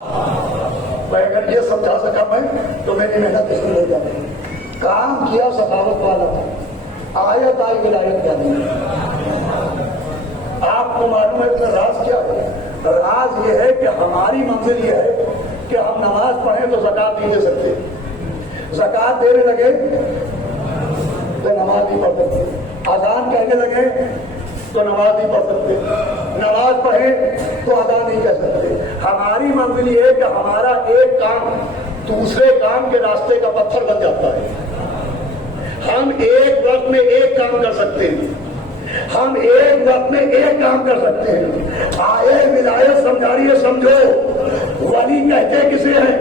میں اگر یہ سمجھا سکا میں تو میری محنت اس میں لے جاتی. کام کیا سخاوت والا تھا, آیت آئی ولایت کیا نہیں. آپ کو معلوم ہے اس کا راز کیا ہے؟ راز یہ ہے کہ ہماری منزل یہ ہے کہ ہم نماز پڑھیں تو زکات نہیں دے سکتے, زکات دینے لگے تو نماز نہیں پڑھ سکتے, اذان کہنے لگے تو نماز نہیں پڑھ سکتے, نماز پڑھیں تو اذان نہیں کہہ سکتے. ہماری منزل یہ ہے کہ ہمارا ایک کام دوسرے کام کے راستے کا پتھر بن جاتا ہے. ہم ایک وقت میں ایک کام کر سکتے ہیں, ہم ایک وقت میں ایک کام کر سکتے ہیں. آئے ولایت سمجھا رہی ہے, سمجھو ولی کہتے کسے ہیں؟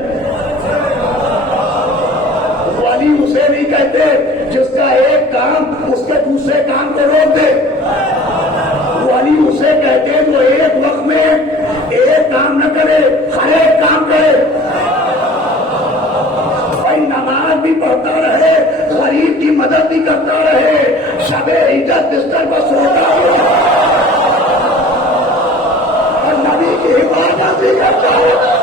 ولی اسے نہیں کہتے جس کا ایک کام اس کے دوسرے کام کو روک دے. ولی اسے کہتے ہیں جو ایک وقت میں ایک کام نہ کرے, ہر ایک کام کرے. بھائی نماز بھی پڑھتا رہے, غریب کی مدد بھی کرتا رہے, شب عیدت بستر پر سوتا رہے اور نبی کی حفاظت بھی کرتا رہے.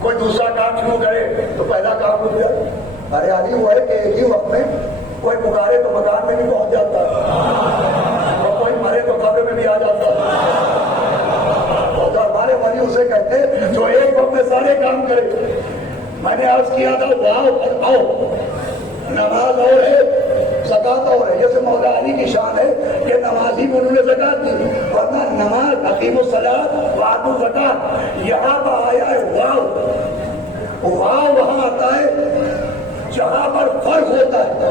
کوئی دوسرا کام شروع کرے تو پہلا کام رک جائے. ہریالی وہ ہے کہ ایک ہی وقت میں کوئی پکارے تو مکان میں بھی پہنچ جاتا ہے اور کوئی مرے تو قبر میں بھی آ جاتا ہے. اور ہمارے ولی اسے کہتے جو ایک وقت میں سارے کام کرے. میں نے عرض کیا تھا واؤ اور آؤ, نماز اور ہے, زکات اور ہے. جیسے مولا علی کی شان ہے کہ نمازی کو انہوں نے زکات دی, ورنہ نماز اقیم الصلاۃ وآتوا الزکاۃ یہاں پر آیا ہے واو. واو وہاں آتا ہے جہاں پر فرق ہوتا ہے,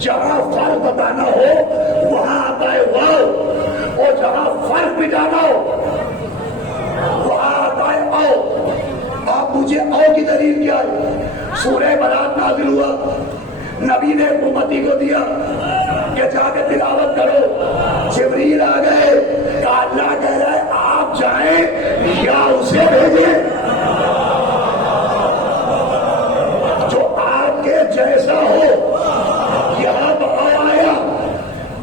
جہاں فرق بتانا ہو وہاں آتا ہے واو, اور جہاں فرق مٹانا ہو وہاں آتا ہے آؤ. آپ مجھے آؤ کی دلیل کیا ہے؟ سورہ برات نازل ہوا, نبی نے امتی کو دیا کہ جا کے تلاوت کرو. جبریل آ گئے, کہا اللہ کہہ رہا ہے آپ جائیں یا اسے بھیجیں جو آپ کے جیسا ہو. یہاں پر آیا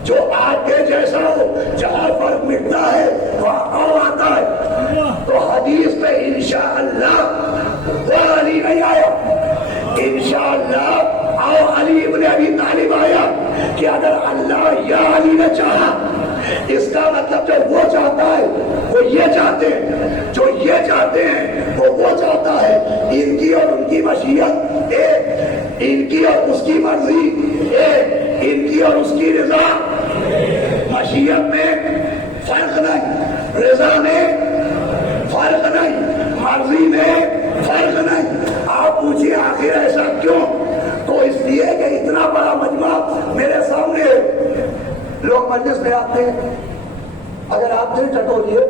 جو آپ کے جیسا ہو, جہاں پر مٹتا ہے وہاں آؤ آتا ہے. تو حدیث میں انشاءاللہ وہ علی نہیں آیا, انشاءاللہ آؤ علی ابن ابی طالب آیا کہ اگر اللہ یا علی نے چاہا, اس کا مطلب جو وہ چاہتا ہے وہ یہ چاہتے ہیں, جو یہ چاہتے ہیں وہ چاہتا ہے. ان کی اور ان کی مشیت ایک, ان کی اور اس کی مرضی ایک, ان کی اور اس کی رضا. مشیت میں فرق نہیں, رضا میں فرق نہیں, مرضی میں فرق نہیں. آپ پوچھئے آخر ایسا کیوں؟ تو اس لیے کہ اتنا بڑا مجمع میرے سامنے ہے. لوگ مجلس میں آتے ہیں, اگر آپ دل ٹٹولیے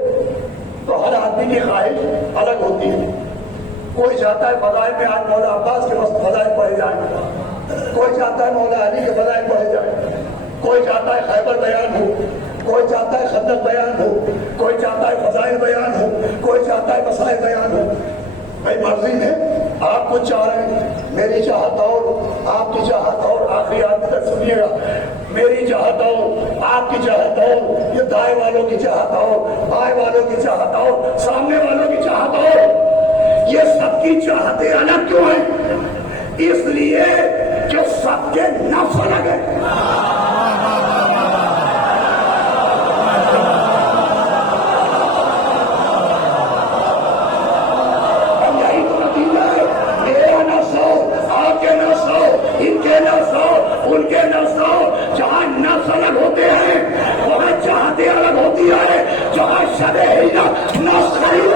تو ہر آدمی کی خواہش الگ ہوتی ہے. کوئی چاہتا ہے فضائل میں آج مولا عباس کے فضائل پڑھے جائیں, کوئی چاہتا ہے مولا علی کے فضائل پڑھے جائیں, کوئی چاہتا ہے خیبر بیان ہو, کوئی چاہتا ہے خندق بیان ہو, کوئی چاہتا ہے فضائل بیان ہو, کوئی چاہتا ہے مسائل بیان ہو. بھائی مرضی ہے, آپ کچھ چاہ رہے ہیں, میری چاہت اور, آپ کی چاہت اور. آخری آدمی تک سنیے گا, میری چاہت اور, آپ کی چاہت اور, یہ دائیں والوں کی چاہت اور, بائیں والوں کی چاہت اور, سامنے والوں کی چاہت اور. یہ سب کی چاہتیں الگ کیوں ہیں؟ اس لیے کہ سب کے نفس الگ ہے. سمعنا نستعين.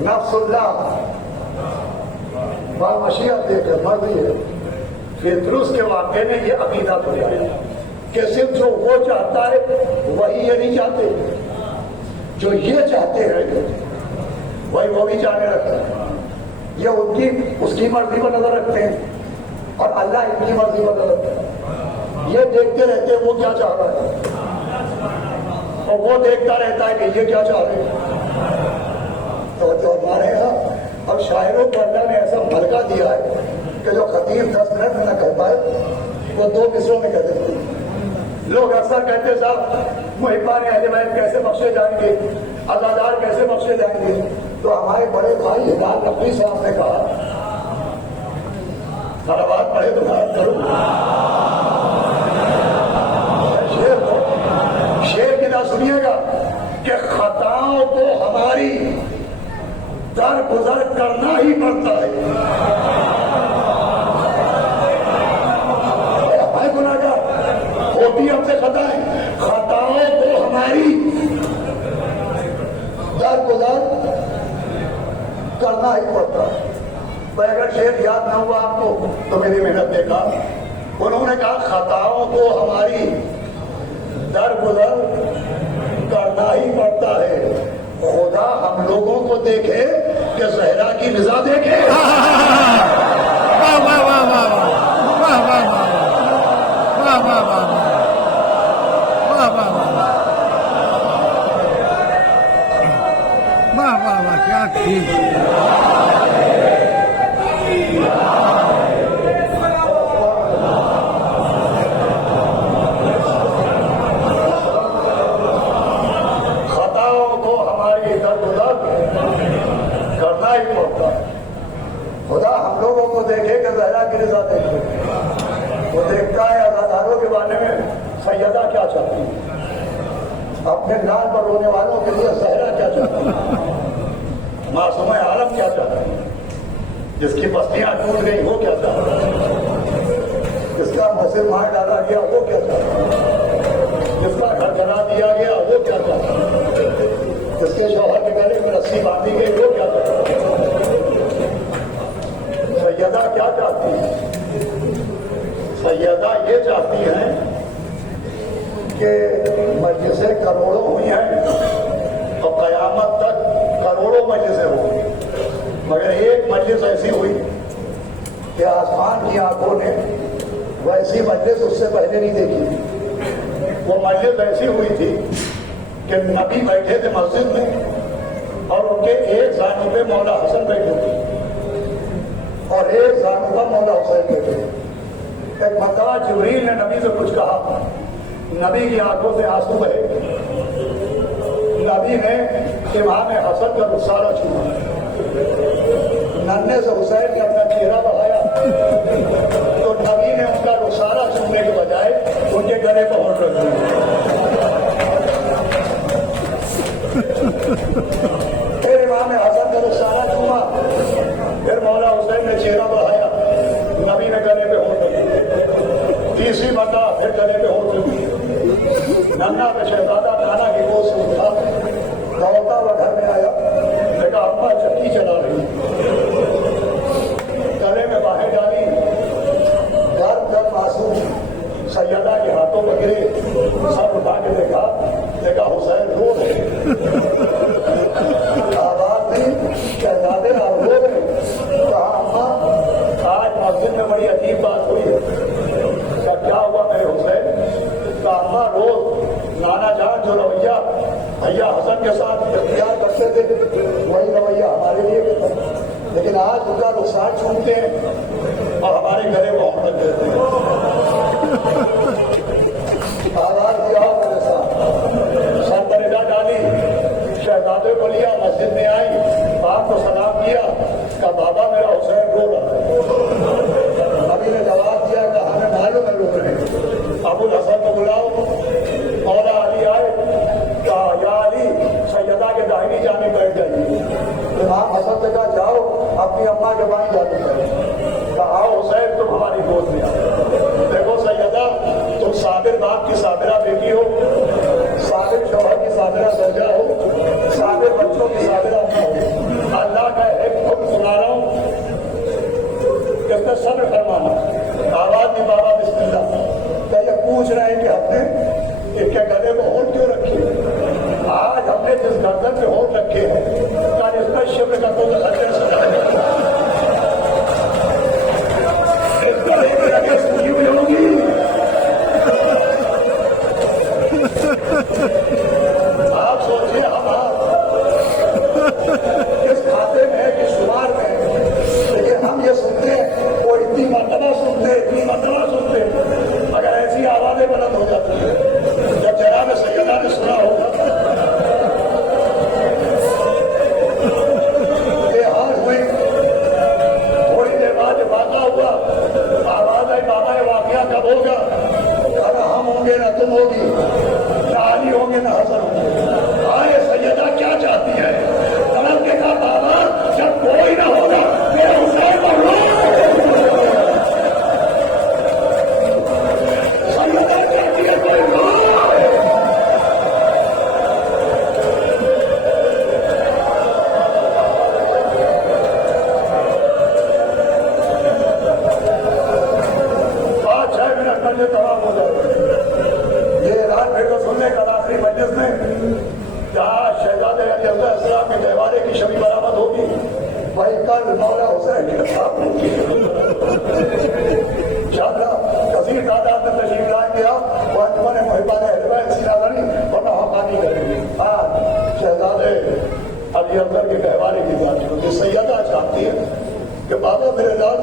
نفس اللہ مشیت دے کر مرضی ہے. فطرس کے واقعے میں یہ عقیدہ تو ہے کہ صرف جو وہ چاہتا ہے وہی یہ نہیں چاہتے، جو یہ چاہتے ہیں وہی وہ بھی چاہنے رکھتے ہیں. یہ اس کی مرضی پر نظر رکھتے ہیں اور اللہ ان کی مرضی پر نظر رکھتے ہیں. یہ دیکھتے رہتے ہیں وہ کیا چاہ رہا ہے اور وہ دیکھتا رہتا ہے کہ یہ کیا چاہ رہے ہیں. تو ہمارے یہاں اب شاعروں کو اللہ نے ایسا ملکہ دیا ہے کہ جو خطیب 10 منٹ میں نہ کر پائے وہ 2 مصروں میں کہتے ہیں. لوگ اکثر کہتے صاحب محبان اہل بیت کیسے بخشے جائیں گے، عزادار کیسے بخشے جائیں گے. تو ہمارے بڑے بھائی ہدایت نقوی صاحب نے کہا، صلوات پڑھے تو بات کروں. شعر کی نہ سنیے گا کہ خطاؤں کو ہماری در گزر کرنا ہی پڑتا ہے. ہمارے گناہگار ہوتی ہم سے خطائیں، خطاؤں کو ہماری در گزر کرنا ہی پڑتا ہے. اگر شعر یاد نہ ہوا آپ کو تو میری محنت دیکھا. انہوں نے کہا خطاؤں کو ہماری در گزر کرنا ہی پڑتا ہے. خدا ہم لوگوں کو دیکھے کہ زہرا کی رضا دیکھے. واہ واہ واہ واہ واہ واہ واہ واہ واہ واہ واہ واہ کیا چیز. خدا ہم لوگوں کو دیکھے کہ زہرا کی رضا دیکھے. وہ دیکھتا ہے عزاداروں کے بارے میں سیدہ کیا چاہتی ہے، اپنے لال پر رونے والوں کے لیے زہرا کیا چاہتی ہے، معصوم عالم کیا چاہتا ہے، جس کی بستیاں ٹوٹ گئی وہ کیا چاہتا ہے، جس کا مسجد مار ڈالا گیا وہ کیا چاہتا ہے، جس کا گھر بنا دیا گیا وہ کیا چاہتا ہے، جس کے شوہر کے گلے میں رسی باندھی گئی وہ کیا چاہتا ہے. سیدہ کیا چاہتی ہے؟ سیدہ یہ چاہتی ہیں کہ مجلسیں کروڑوں ہوئی ہیں اور قیامت تک کروڑوں مجلسیں ہوں، مگر ایک مجلس ایسی ہوئی کہ آسمان کی آنکھوں نے ویسی مجلس اس سے پہلے نہیں دیکھی. وہ مجلس ایسی ہوئی تھی کہ نبی بیٹھے تھے مسجد میں اور ان کے ایک زانو پہ مولا حسن بیٹھے تھے اور ایک زانو پر مولا حسین بیٹھے تھے. ایک مرتبہ جبریل نے نبی سے کچھ کہا، نبی کی آنکھوں سے آنسو بہے. نبی نے امام حسن کا رخسارہ چھوڑا، ننھے سے حسین نے اپنا چہرہ بڑھایا تو نبی نے ان کا رخسارہ چھوڑنے کے بجائے ان کے گلے پر ہونٹ رکھ دیا. پھر امام حسن کا رخسارہ چھوڑا، پھر مولا حسین نے چہرہ بڑھایا، نبی نے گلے پہ ہونٹ رکھ دیا. تیسری مرتبہ پھر گلے پہ ہونٹ رکھ دیا. ننھا کا شہزادہ نانا کی گود سے اٹھا دوڑتا ہوا گھر میں آیا، دیکھا اماں چکی چلا رہی، گلے میں باہیں ڈالی، درد درد معصوم سیدہ کے ہاتھوں میں گرے، سر اٹھا کے دیکھا حسین رو رہے، آواز دی شہزادے آپ رو رہے. کہا اماں آج مسجد میں بڑی عجیب بات ہوئی ہے. کیا ہوا میرے حسین؟ کہا اماں روز نانا جان جو رویہ بھیا حسن کے ساتھ اختیار کرتے تھے وہی رویہ ہمارے لیے بھی تھا، لیکن آج ان کا رخسار چھوٹتے ہیں اور ہمارے گلے کو ہم رکھ دیتے ہیں. آواز دیا میرے ساتھ، سر پر نگاہ ڈالی، شہزادے صابرہ زوجہ ہو، صابر بچوں کی صابرہ نہ ہو. اللہ کا ایک حکم سنا رہا ہوں، اس میں صبر فرمانا. آواز میں بابا بسم اللہ. کیا یہ پوچھ رہے ہیں کہ ہم نے کہ کیا گلے میں ہونٹ کیوں رکھی؟ آج ہم نے جس گردن پہ ہونٹ رکھے ہیں کل اس پر شبر کا کوئی خطرے سے اس پر ایک رکھے سنی ہوئی ہوگی. آپ سوچیں ہم اس کھاتے میں کہ شمار میں، لیکن ہم یہ سنتے ہیں وہ اتنی مرتبہ سنتے اگر ایسی آوازیں بلند ہو جاتی ہیں. جب جناب سیدہ نے سنا ہوگا یہ حال ہوئی، تھوڑی دیر بعد واقعہ ہوا، آواز آئی بابا یہ واقعہ کب ہوگا؟ نہ ہم ہوں گے نہ تم ہوگی، نہ علی ہوں گے نہ حسن ہوں گے. آئے سیدہ کیا چاہتی ہے؟ طلب کے کہا بابا جب کوئی نہ ہوگا میرے حسین کو رو. سیدہ کہتی ہے کوئی رو. تمام ہو جائے. یہ اعلان پھر تو سننے کا آخری مجلس میں جہاں شہزادے علی افضل السلام کے تہوارے کی شبی برآمد ہوگی وہی کل مولا حسین کی رسام ہوگی. انشاءاللہ کثیر تعداد میں تشریف لائیں گے آپ وہ انجمن محبان اہل بیت سینا بنی ورنہ حقانی کریں گے. آج شہزادے علی افضل کے تہوارے کی بات ہوگی. سیدہ چاہتی ہے کہ بابا میرے لال